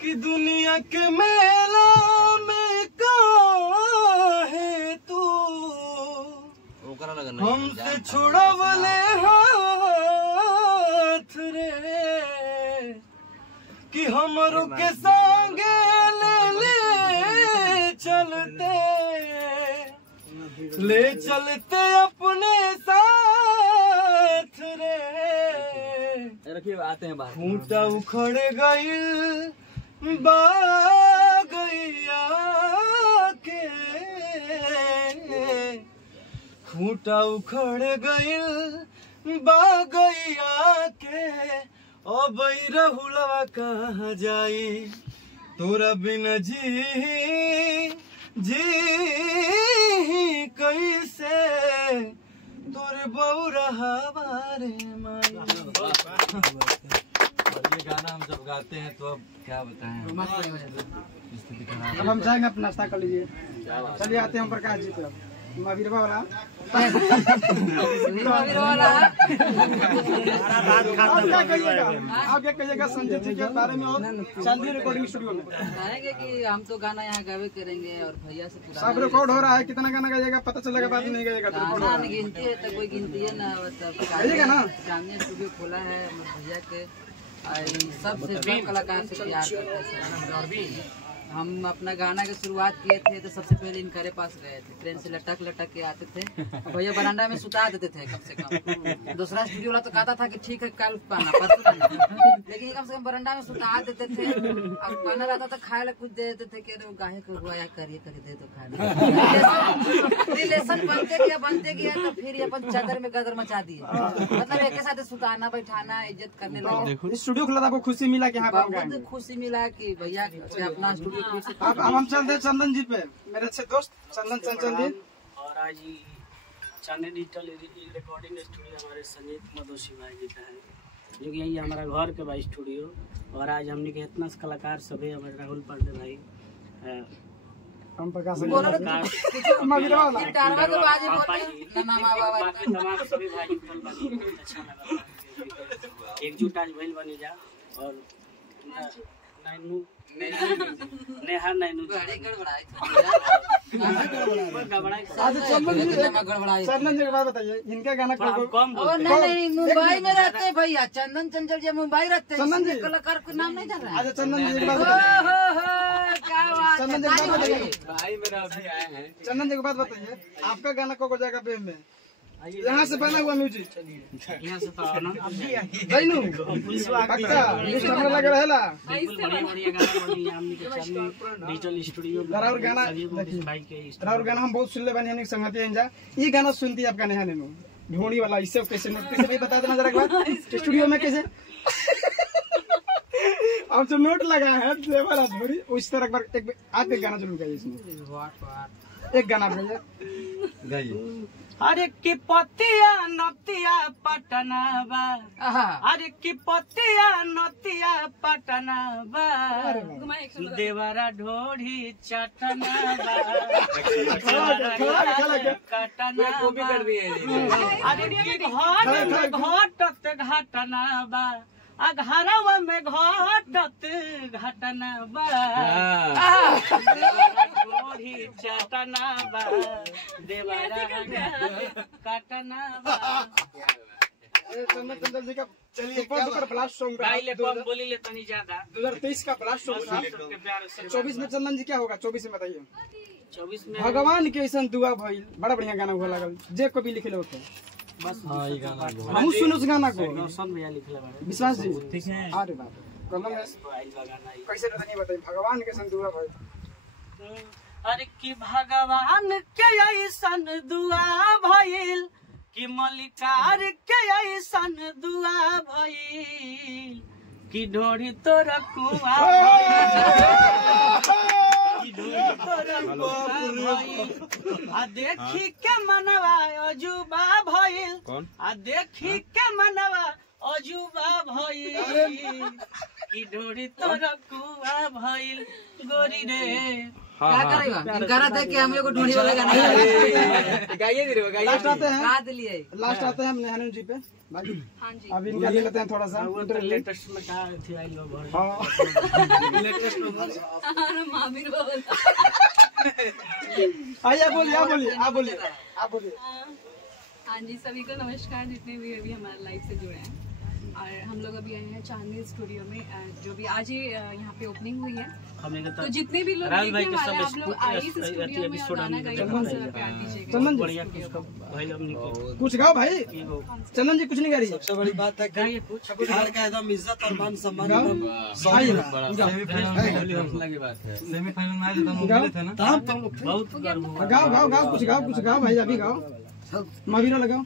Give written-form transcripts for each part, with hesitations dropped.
कि दुनिया के मेला में काहे तू हमसे छुड़वले हाथ रे कि हमरो के संगे ले चलते अपने साथ रे। रखिए आते हैं बाहर। खूंटा उखड़ गइल बागैया के, खूंटा उखड़ गइल बागैया के, अब रहुलवा कहाँ जाई तोरा बिना जी कैसे तोरे बउरा हमारे माई। ये गाना हम जब गाते हैं तो अब क्या बताएं, अब हम जाएंगे अपना नाश्ता कर लीजिए। चलिए आते हैं प्रकाश जी पे। महावीरवा वाला आप क्या कहिएगा संजय जी के बारे में और चांदनी रिकॉर्डिंग स्टूडियो में? कहेंगे कि हम तो गाना यहाँ गावे करेंगे और भैया से पूरा सब रिकॉर्ड हो रहा है। कितना गाना गाइएगा पता चलेगा, बाद नहीं गाइएगा तो गाना गिनती है तो कोई गिनती है ना। गाइएगा ना। चांदनी स्टूडियो खोला है भैया के, सबसे सब कलाकार से प्यार करते हैं। हम अपना गाना की शुरुआत किए थे तो सबसे पहले इनके पास गए थे, ट्रेन से लटक लटक के आते थे। भैया बरांडा में सुता देते थे कम से कम। दूसरा स्टूडियो वाला तो कहता था कि ठीक है कल पाना परसों पाना, लेकिन कम से कम बरांडा में सुता देते थे। अब खाना रहता था खाए ला कुछ दे देते थे कि गाहे को हुआ या करिए दे दो खाना। रिलेशन बनते गया तो फिर अपन चादर में गदर मचा दिए। मतलब एक साथ सुताना बैठाना इज्जत करने लगे। स्टूडियो खुला था, आपको खुशी मिला कि हाँ बहुत खुशी मिला कि भैया अपना स्टूडियो। अब हम चलते हैं चंदन जी पे, मेरे अच्छे दोस्त चंदन चंचल जी। और आज चांदनी डिजिटल रिकॉर्डिंग स्टूडियो हमारे संजीत मधोसी भाई जी का है, जो कि यही हमारा घर के भाई स्टूडियो। और आज हमने के इतना कलाकार सभी हमारे राहुल पांडे भाई, हम प्रकाश तमाम सभी भाई अच्छा लगा, एकजुट आज भइल बनी जा। और नेहा नैनू चंदन जी के बाद बताइए इनका गाना कम नहीं मुंबई में रहते हैं भैया। चंदन चंचल जी मुंबई रहते हैं। चंदन जी कलाकार को नाम नहीं जान रहा। अच्छा चंदन जी के बाद चंदन जी के बाद बताइए, चंदन जी के बाद बताइए आपका गाना को जाएगा बेम में, यहाँ से बना हुआ म्यूजिक यहाँ से तो आना लगे रहेला डिजिटल स्टूडियो। और गाना हम बहुत सुनले बनी संगति ये गाना सुनती है आपका नेहा नैनू ढोड़ी वाला, इससे कैसे कैसे भाई बता देना जरा एक बार स्टूडियो में कैसे अब जो नोट लगा है उस तरह एक आप एक गाना जरूर गाइए इसमें, एक गाना गाइए। अरे की पतिया नतिया पटना बा, अरे की पतिया नतिया पटना बा, देवरा ढोढ़ी चटना बा, कटना बा, अरे की घाटत घटना बा, घरवा में घाटत घटना बा, ढोढ़ी चटना बा, देवरा कटना बा। चंदन जी का चलिए ब्लास्ट सॉन्ग बोली ले तनी ज्यादा 2023 का ब्लास्ट सॉन्ग था। 24 में चंदन जी क्या होगा 24 में बताइए। 24 में भगवान के ऐसा दुआ भइल, बड़ा बढ़िया गाना हुआ लगल, जे को भी लिखे होते बस ये गाना हम सुन उस गाना को रोशन भैया लिखले बारे विश्वास जी ठीक है। अरे बाप कलम है कैसे पता नहीं बताइए भगवान के संग दुआ भइल। अरे की भगवान के ऐसन दुआ भइल कि मलिकार के ऐसन दुआ भइल कि ढोढ़ी तोरा कुआ आ देखी के मनवा अजूबा भइल, आ देखी के मनवा अजूबा भइल कि ढोढ़ी तोरा कुआ भइल गोरी रे क्या करेगा इनकारा देख के हम लोग को ढूंढी वाला गाना लास्ट आते हैं गा दिलिए लास्ट आते हैं हम नेहानुल जी पे भाई। हाँ जी। अब इनका ले लेते हैं थोड़ा सा लेटेस्ट में क्या थी आई लो बहुत हाँ मामी रो बोलता। आइए बोलिए आप बोलिए आप बोलिए आप बोलिए। हाँ जी, सभी को नमस्कार जितने भी अभी हमारे लाइव से जुड़े हैं। और हम लोग अभी आए हैं चांदनी स्टूडियो में, जो भी आज ही यहाँ पे ओपनिंग हुई है। तो जितने भी लोग देखने वाले हैं, आप लोग आइए इस स्टूडियो में और गाना गाइए, बहुत सारा प्यार दीजिएगा। चंदन जी कुछ गाओ भाई। चंदन जी कुछ नहीं गा रही है। सबसे बड़ी बात है कि बिहार का एकदम इज्जत और मान सम्मान गाओ। एकदम सेमीफाइनल में आए थे तो हम लोग गाओ। मिले थे ना। बहुत गर्व हुआ। गाओ गाओ गाओ कुछ गाओ भाई अभी गाओ। मावीरा लगाओ।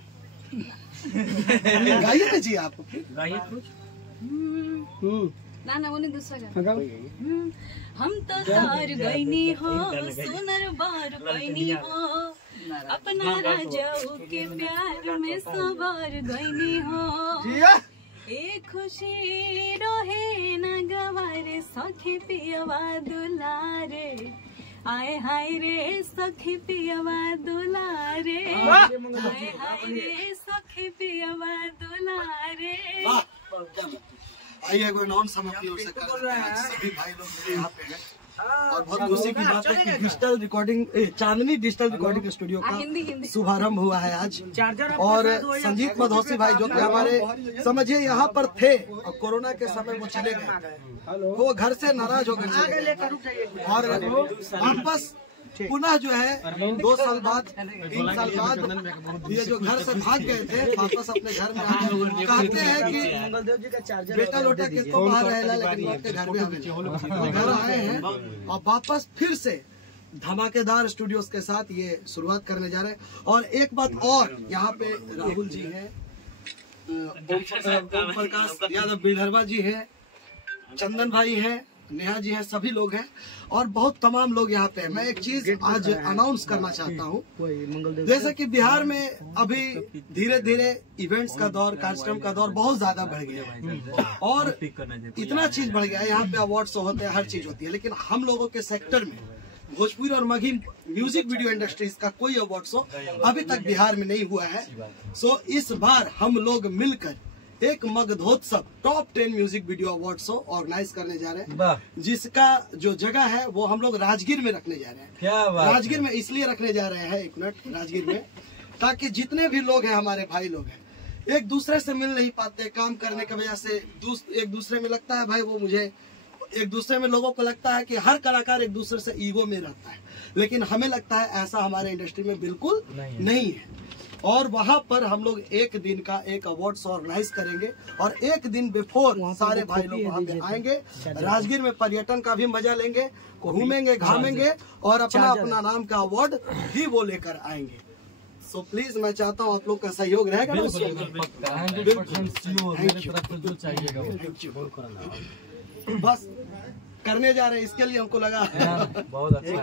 गाइए ना जी आप। गाइए कुछ। ना वो नहीं दूसरा गाना। गाओ। हम तो तार गईनी हो सुनर बार गईनी हो, अपना राजाओ के प्यार में सवार गईनी हो। ए खुशी रोहे न गवारे सखी पियवा दुलारे, आए हाय रे सखी पियवा दुलारे, आए हाय रे सखी पियवा दुलारे। आइए कोई नॉन हम अपनी ओर से कर रहे हैं। सभी भाई लोग मेरे यहाँ पे हैं और बहुत खुशी की बात है कि डिजिटल रिकॉर्डिंग चांदनी डिजिटल रिकॉर्डिंग स्टूडियो का शुभारंभ हुआ है आज। और संजीत मधोसी भाई जो कि हमारे समझिए यहाँ पर थे और कोरोना के समय वो चले गए, वो घर से नाराज होकर चले गए और वापस पुनः जो है 2 साल बाद 3 साल बाद ये जो घर से भाग गए थे वापस अपने घर में आए। कहते हैं कि बेटा लोटा किसको बाहर रहेला लेकिन लौट के घर में आवे। घर आए हैं और वापस फिर से धमाकेदार स्टूडियोज के साथ ये शुरुआत करने जा रहे हैं। और एक बात और यहाँ पे राहुल जी है, ओम प्रकाश यादव बिलहरवा जी है, चंदन भाई है, नेहा जी हैं, सभी लोग हैं और बहुत तमाम लोग यहाँ पे हैं। मैं एक चीज आज अनाउंस करना चाहता हूँ, जैसे कि बिहार में अभी धीरे धीरे इवेंट्स का दौर, कार्यक्रम का दौर बहुत ज्यादा बढ़ गया है और इतना चीज बढ़ गया है। यहाँ पे अवार्ड शो होते हैं, हर चीज होती है, लेकिन हम लोगों के सेक्टर में भोजपुरी और मगही म्यूजिक वीडियो इंडस्ट्रीज का कोई अवार्ड शो अभी तक बिहार में नहीं हुआ है। सो इस बार हम लोग मिलकर एक मगधोत्सव टॉप 10 म्यूजिक वीडियो अवार्ड शो ऑर्गेनाइज करने जा रहे हैं, जिसका जो जगह है वो हम लोग राजगीर में रखने जा रहे हैं। क्या बात राजगीर में इसलिए रखने जा रहे हैं, एक मिनट, राजगीर में ताकि जितने भी लोग हैं हमारे भाई लोग हैं एक दूसरे से मिल नहीं पाते काम करने की वजह से, एक दूसरे में लगता है भाई वो मुझे, एक दूसरे में लोगों को लगता है कि हर कलाकार एक दूसरे से ईगो में रहता है, लेकिन हमें लगता है ऐसा हमारे इंडस्ट्री में बिल्कुल नहीं है। और वहाँ पर हम लोग एक दिन का एक अवार्ड शो ऑर्गेनाइज करेंगे और एक दिन बिफोर सारे भाई लोग वहाँ पे आएंगे, राजगीर में पर्यटन का भी मजा लेंगे, घूमेंगे घामेंगे और अपना अपना नाम का अवार्ड भी वो लेकर आएंगे। सो प्लीज मैं चाहता हूँ आप लोग का सहयोग रहेगा ना उसमें। बस करने जा रहे हैं, इसके लिए हमको लगा बहुत अच्छा।